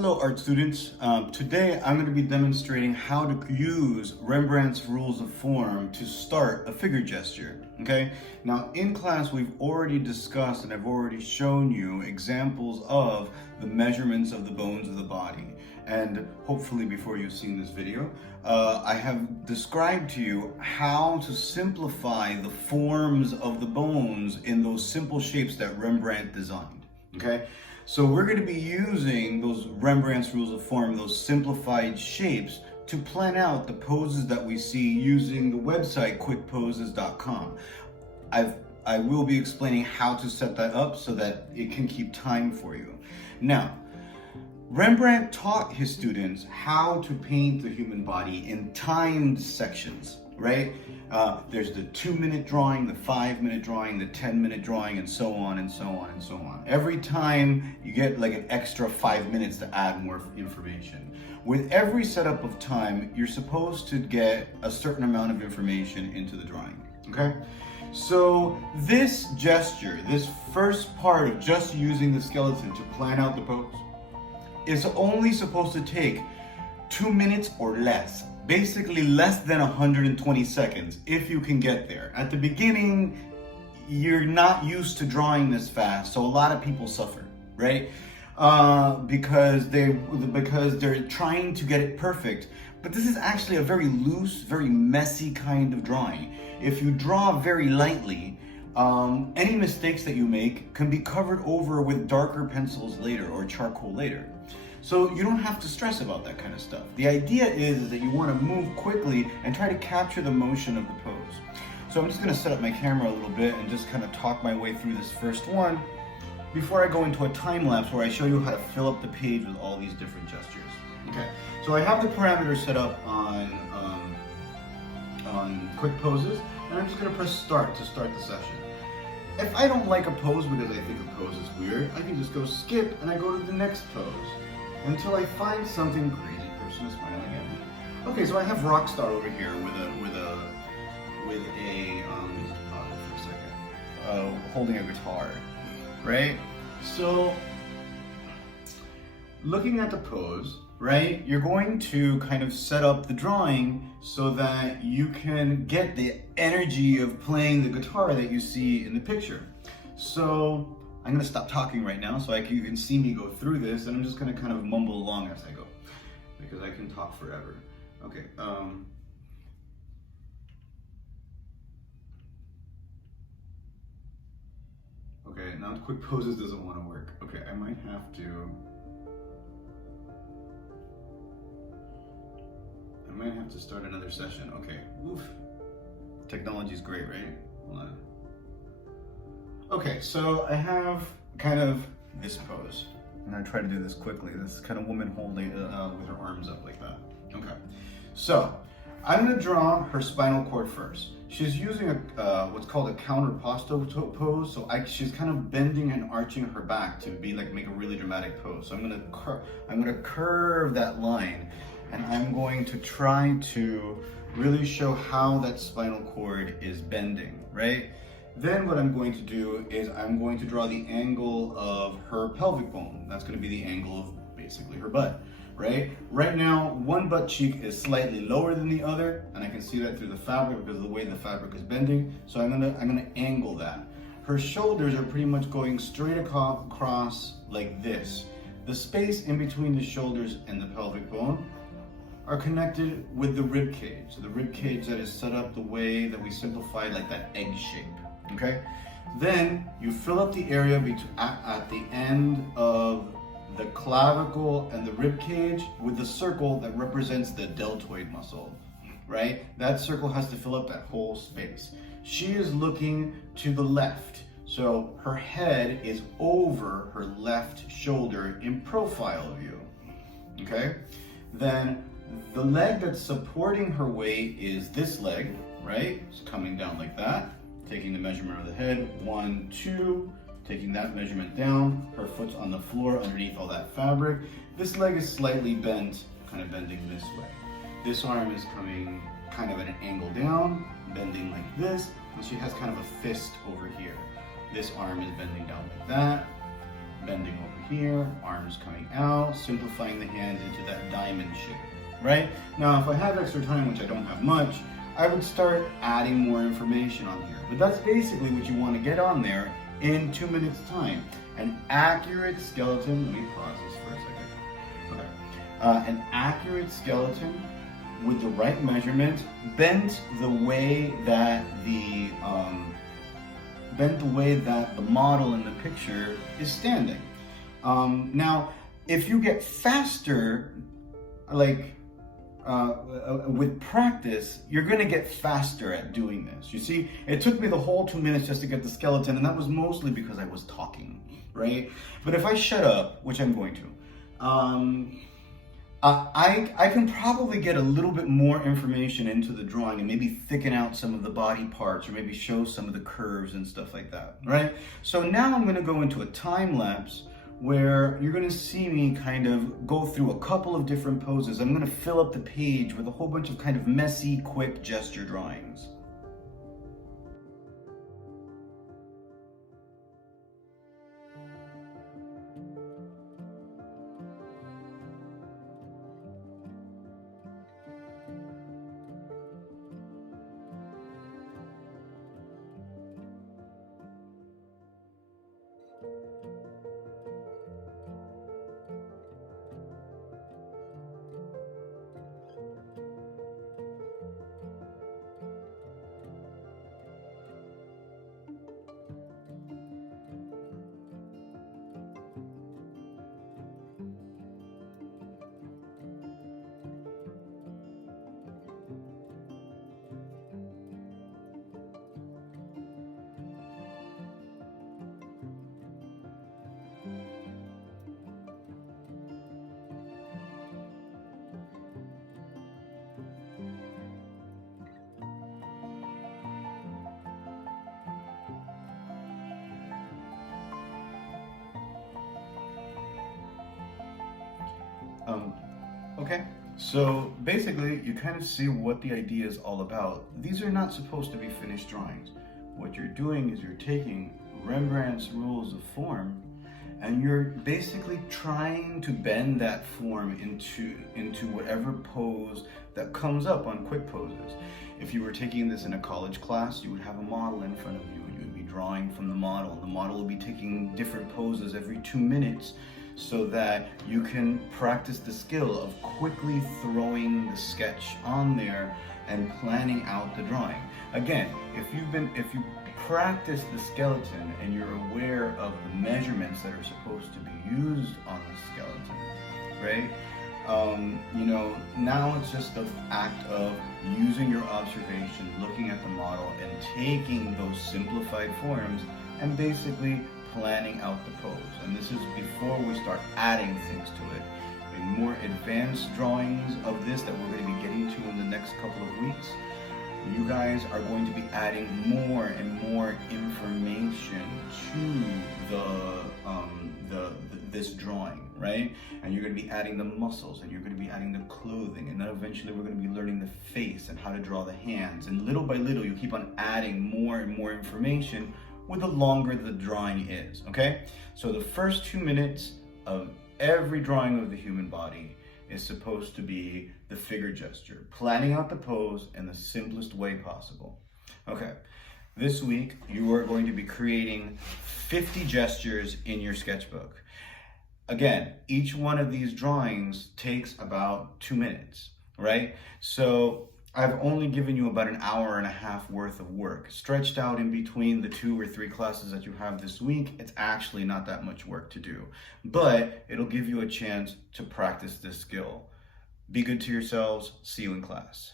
Hello art students. Today I'm going to be demonstrating how to use Rembrandt's rules of form to start a figure gesture. Okay, now in class we've already discussed and I've already shown you examples of the measurements of the bones of the body, and hopefully before you've seen this video I have described to you how to simplify the forms of the bones in those simple shapes that Rembrandt designed. Okay, so we're going to be using those Rembrandt's rules of form, those simplified shapes, to plan out the poses that we see using the website quickposes.com. I will be explaining how to set that up so that it can keep time for you. Now, Rembrandt taught his students how to paint the human body in timed sections, right? There's the 2-minute drawing, the 5-minute drawing, the 10-minute drawing, and so on and so on and so on. Every time you get like an extra 5 minutes to add more information. With every setup of time, you're supposed to get a certain amount of information into the drawing, okay? So this gesture, this first part of just using the skeleton to plan out the pose, is only supposed to take 2 minutes or less. Basically less than 120 seconds if you can get there. At the beginning, you're not used to drawing this fast, so a lot of people suffer, right? Because they're trying to get it perfect. But this is actually a very loose, very messy kind of drawing. If you draw very lightly, any mistakes that you make can be covered over with darker pencils later or charcoal later. So you don't have to stress about that kind of stuff. The idea is that you want to move quickly and try to capture the motion of the pose. So I'm just going to set up my camera a little bit and just kind of talk my way through this first one before I go into a time lapse where I show you how to fill up the page with all these different gestures. Okay, so I have the parameters set up on Quick Poses, and I'm just going to press start to start the session. If I don't like a pose because I think a pose is weird, I can just go skip and I go to the next pose until I find something crazy person is smiling at me. Okay, so I have Rockstar over here with a for a second, holding a guitar, right? So looking at the pose, right, you're going to kind of set up the drawing so that you can get the energy of playing the guitar that you see in the picture. So I'm going to stop talking right now so you can see me go through this, and I'm just going to kind of mumble along as I go because I can talk forever. Okay. Okay, now Quick Poses doesn't want to work. Okay, I might have to start another session. Okay, oof. Technology's great, right? Hold on. Okay, so I have kind of this pose, and I try to do this quickly. This kind of woman holding with her arms up like that. Okay, so I'm going to draw her spinal cord first. She's using what's called a counterposto pose. So she's kind of bending and arching her back to make a really dramatic pose. So I'm going to curve that line, and I'm going to try to really show how that spinal cord is bending, right? Then what I'm going to do is I'm going to draw the angle of her pelvic bone. That's going to be the angle of basically her butt, right? Right now, one butt cheek is slightly lower than the other, and I can see that through the fabric because of the way the fabric is bending. So I'm gonna angle that. Her shoulders are pretty much going straight across like this. The space in between the shoulders and the pelvic bone are connected with the rib cage. So the rib cage that is set up the way that we simplified, like that egg shape. Okay, then you fill up the area at the end of the clavicle and the rib cage with the circle that represents the deltoid muscle, right? That circle has to fill up that whole space. She is looking to the left, so her head is over her left shoulder in profile view, okay? Then the leg that's supporting her weight is this leg, right? It's coming down like that. Taking the measurement of the head, 1, 2, taking that measurement down. Her foot's on the floor underneath all that fabric. This leg is slightly bent, kind of bending this way. This arm is coming kind of at an angle down, bending like this, and she has kind of a fist over here. This arm is bending down like that. bending over here, arms coming out, simplifying the hand into that diamond shape, right? Now, if I have extra time, which I don't have much, I would start adding more information on here. But that's basically what you want to get on there in 2 minutes time. An accurate skeleton, let me pause this for a second. Okay. An accurate skeleton with the right measurement, bent the way that the model in the picture is standing. Now, if you get faster, like with practice, you're going to get faster at doing this. You see, it took me the whole 2 minutes just to get the skeleton, and that was mostly because I was talking, right? But if I shut up, which I'm going to, I can probably get a little bit more information into the drawing and maybe thicken out some of the body parts or maybe show some of the curves and stuff like that, right? So now I'm going to go into a time lapse where you're going to see me kind of go through a couple of different poses. I'm going to fill up the page with a whole bunch of kind of messy, quick gesture drawings. Okay, so basically you kind of see what the idea is all about. These are not supposed to be finished drawings. What you're doing is you're taking Rembrandt's rules of form and you're basically trying to bend that form into whatever pose that comes up on quick poses. If you were taking this in a college class, you would have a model in front of you and you would be drawing from the model. The model will be taking different poses every 2 minutes so that you can practice the skill of quickly throwing the sketch on there and planning out the drawing. Again, if you practice the skeleton and you're aware of the measurements that are supposed to be used on the skeleton, right? Now it's just the act of using your observation, looking at the model and taking those simplified forms and basically planning out the pose. And this is before we start adding things to it. In more advanced drawings of this that we're going to be getting to in the next couple of weeks, you guys are going to be adding more and more information to this drawing, right? And you're going to be adding the muscles, and you're going to be adding the clothing, and then eventually we're going to be learning the face and how to draw the hands. And little by little, you keep on adding more and more information with the longer the drawing is, okay? So the first 2 minutes of every drawing of the human body is supposed to be the figure gesture, planning out the pose in the simplest way possible. Okay, this week you are going to be creating 50 gestures in your sketchbook. Again, each one of these drawings takes about 2 minutes, right? So I've only given you about an hour and a half worth of work. Stretched out in between the 2 or 3 classes that you have this week, it's actually not that much work to do. But it'll give you a chance to practice this skill. Be good to yourselves. See you in class.